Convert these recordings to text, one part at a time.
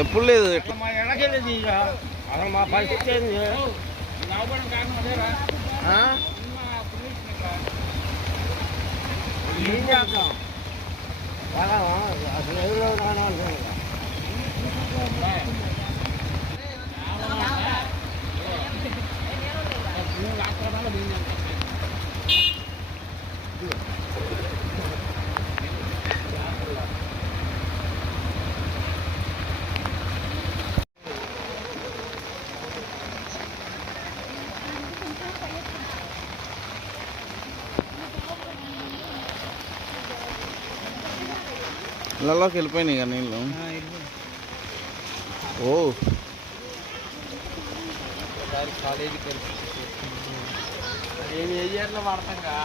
ఎప్పుడు లేదు మా ఎడకెళ్ళేది ఇక అసలు మా పరిస్థితి ఏంది ఏం చేస్తాం అసలు ఎవరో రావాలి ఇళ్ళలోకి వెళ్ళిపోయినాయి కదా నీళ్ళు. ఓ కాలేజీకి అది ఏ ఇయర్లో పడతాంగా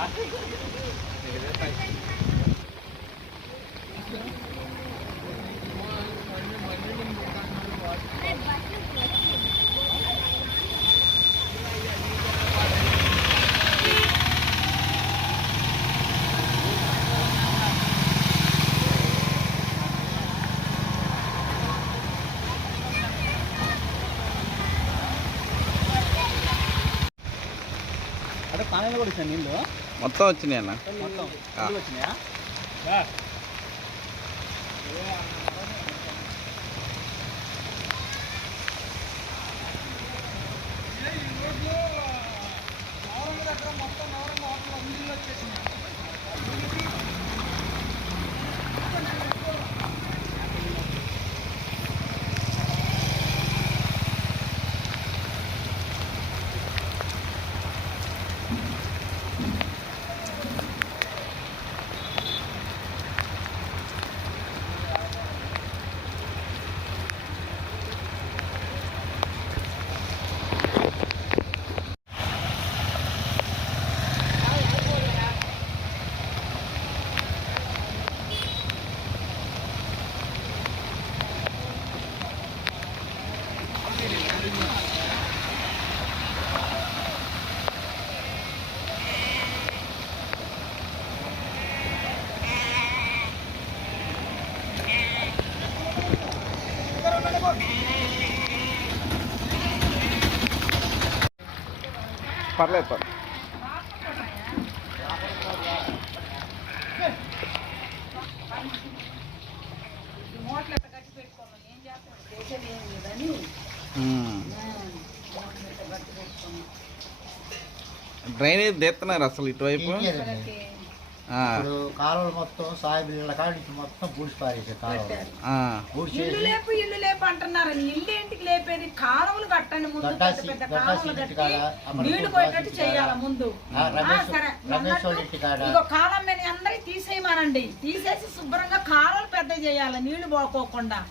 అంటే పానీలో కూడా వచ్చాయి నీళ్ళు మొత్తం వచ్చినాయి అన్న. మొత్తం వచ్చినాయా పర్లేదు పర్లేదు. డ్రైనేజ్ తెస్తున్నారు అసలు ఇటువైపు. ఇప్పుడు కాలువలు మొత్తం సాయిబు ఇళ్ళ కాడి నుంచి మొత్తం పూడ్చి పారేసే కాలువలు ఇల్లు లేపు ఇల్లు లేపు అంటున్నారు. ఇల్లు ఇంటికి లేపేది కాలువలు కట్టండి ముందు, పెద్ద కాలువలు కట్టి నీళ్లు పోయేటట్టు చేయాలి ముందు. సరే ఇగో కాలం మీద అందరికి తీసేయమనండి, తీసేసి శుభ్రంగా కాలువలు పెద్ద చేయాలి నీళ్లు పోకోకుండా.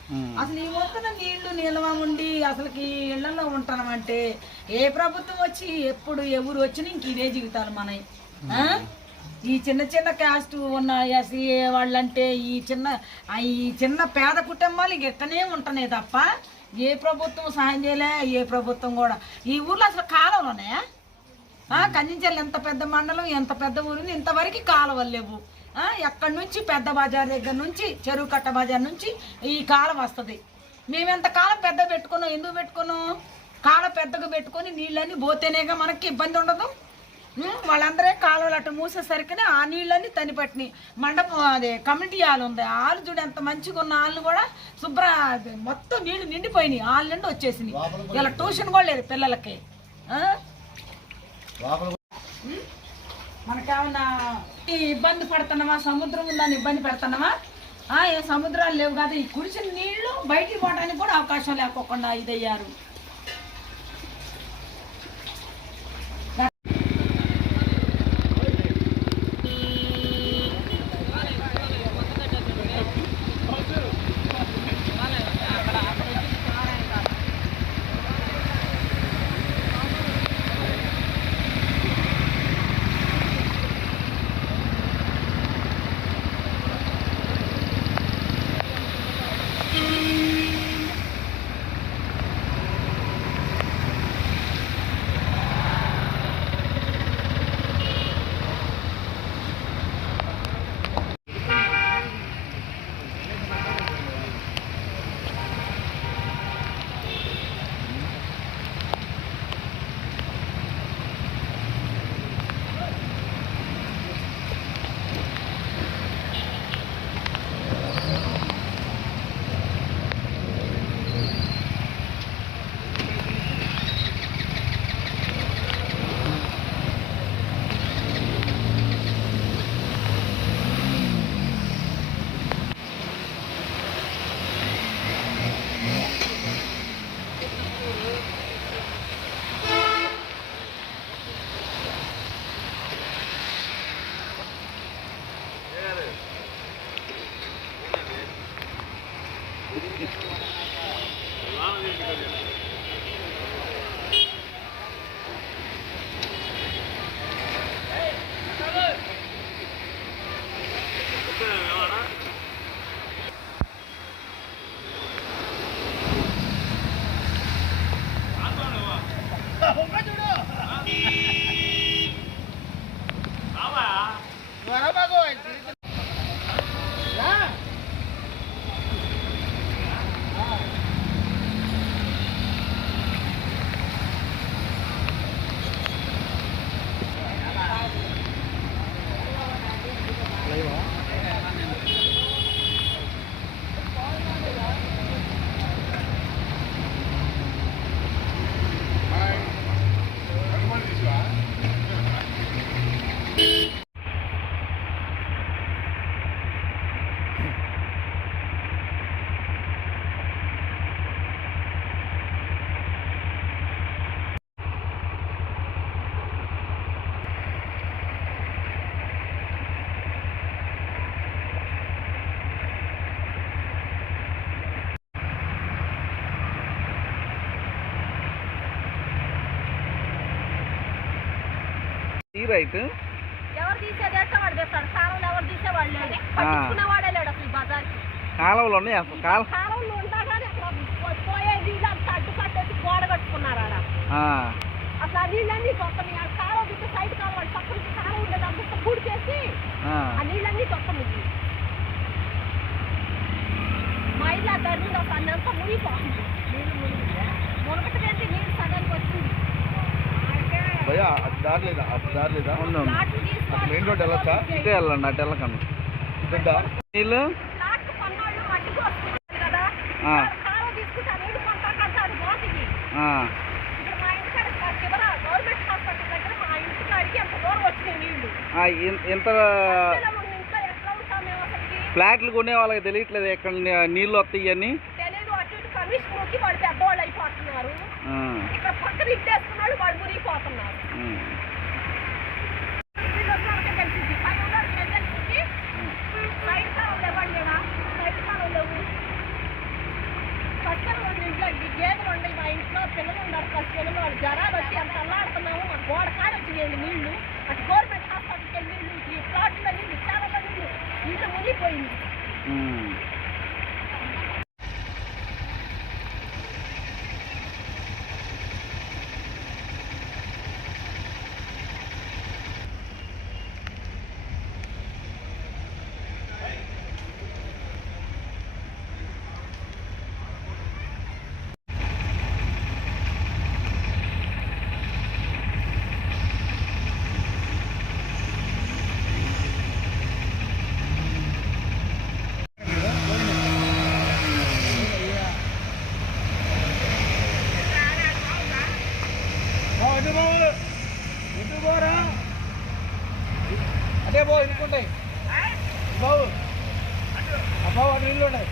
అసలు ఈ మొత్తం నీళ్లు నిల్వ ఉండి అసలుకి ఇళ్లలో ఉంటామంటే ఏ ప్రభుత్వం వచ్చి ఎప్పుడు ఎవరు వచ్చినా ఇంక ఇదే జీవితాలు మనవి. ఈ చిన్న చిన్న క్యాస్ట్ ఉన్న ఎస్సీ వాళ్ళంటే ఈ చిన్న పేద కుటుంబాలు ఎక్కనే ఉంటున్నాయి తప్ప ఏ ప్రభుత్వం సహాయం చేయలే. ఏ ప్రభుత్వం కూడా ఈ ఊర్లో అసలు కాలువలు ఉన్నాయా? కందించాలి ఎంత పెద్ద మండలం, ఎంత పెద్ద ఊరు, ఇంతవరకు కాలువలు లేవు. ఎక్కడి నుంచి పెద్ద బజార్ దగ్గర నుంచి చెరువు కట్ట బజార్ నుంచి ఈ కాలం వస్తుంది. మేము ఎంత కాలం పెద్ద పెట్టుకున్నాం, ఎందుకు పెట్టుకున్నాం? కాలం పెద్దగా పెట్టుకొని నీళ్ళన్నీ పోతేనేగా మనకి ఇబ్బంది ఉండదు. వాళ్ళందరే కాలువలు అటు మూసేసరికి ఆ నీళ్ళన్నీ తనిపట్టినాయి. మండపం అదే కమ్యూనిటీ హాల్ ఉంది, హాల్ చూడు ఎంత మంచిగా ఉన్న హాల్ కూడా శుభ్ర మొత్తం నీళ్లు నిండిపోయినాయి, హాల్ నుండి వచ్చేసినాయి. ఇలా ట్యూషన్ కూడా లేదు పిల్లలకి. మనకేమన్నా ఇబ్బంది పడుతున్నావా? సముద్రం ఉందని ఇబ్బంది పెడుతున్నావా? ఏ సముద్రాలు లేవు కదా. ఈ కుడిసిన నీళ్లు బయటికి పోవడానికి కూడా అవకాశం లేకోకుండా ఇదయ్యారు. ఈ రైట్ ఎవరు తీసేది అంటే వాడు తెస్తాడు. కాలంలో ఎవరు తీసేవాడు లేడు, పట్టించుకునేవాడే లేడు అసలు ఈ బజార్కి. కాలువలు ఉన్నాయి అసలు కాలంలో ఉండగానే పోయే నీళ్ళు అంతా అడ్డు కట్టేసి గోడ కట్టుకున్నారు ఆడ. అసలు ఆ నీళ్ళన్నీ తొక్కని ఆ కాలువ బిడ్డ సైడ్ కాలువ పక్కన కాలువ ఉండేది అంతా పూడి చేసి ఆ నీళ్ళన్నీ తొక్కనింది. మా ఇల్లు ఆ ధర్మీలో అన్నంతా మునిగిపోతుంది. నీళ్ళు మునిగి మునగటంటే నీళ్ళు సగానికి వచ్చింది. మెయిన్ రోడ్ వెళ్ళొచ్చా? ఇటే వెళ్ళండి, అటు వెళ్ళకండి. నీళ్ళు ప్లాట్ కొన్నాళ్ళు మట్టికి వస్తుంది కదా, కాలువ తీసుకుంటే ఆ నీళ్ళు కొంటాకంటే అది పోతుంది. ఇక్కడ మా ఇంటికాడ చివర గవర్నమెంట్ హాస్పిటల్ దగ్గర మా ఇంటికాడికి ఎంత దూరం వచ్చినాయి నీళ్లు. ఎంత ఇంట్లో ఎట్లా ఉంటాం మేము అసలుకి ఫ్లాట్లు కొనే వాళ్ళకి తెలియట్లేదు ఎక్కడ నీళ్ళు వస్తాయి అని. తెలియదు. అటు ఇటు కమిషన్ వచ్చి వాళ్ళు పెద్దవాళ్ళు అయిపోతున్నారు. ఇక్కడ పక్కన ఇట్టేసుకున్న వాళ్ళు వాళ్ళు మునిగిపోతున్నారు. తెలిసింది సైడ్ కాలంలో ఇవ్వండి లేదా సైడ్ కాలంలో పక్కన రెండు ఇంట్లో గేదెలు ఉన్నాయి మా ఇంట్లో, పిల్లలు ఉన్నారు. ఫస్ట్ పిల్లలు వాళ్ళు జ్వరాలు వచ్చి ఎంత అల్లాడుతున్నాము. మా గోడ కాడ వచ్చినాయండి నీళ్లు. అటు గవర్నమెంట్ హాస్పిటల్కి వెళ్ళి నీళ్ళు, ఈ ప్లాట్లో నీళ్ళు, చాలా నీళ్ళు, నీళ్ళు మునిగిపోయింది. అదే బాబు ఎన్నుకుంటాయి బాబు, బాబు అటు నీళ్ళు ఉన్నాయి.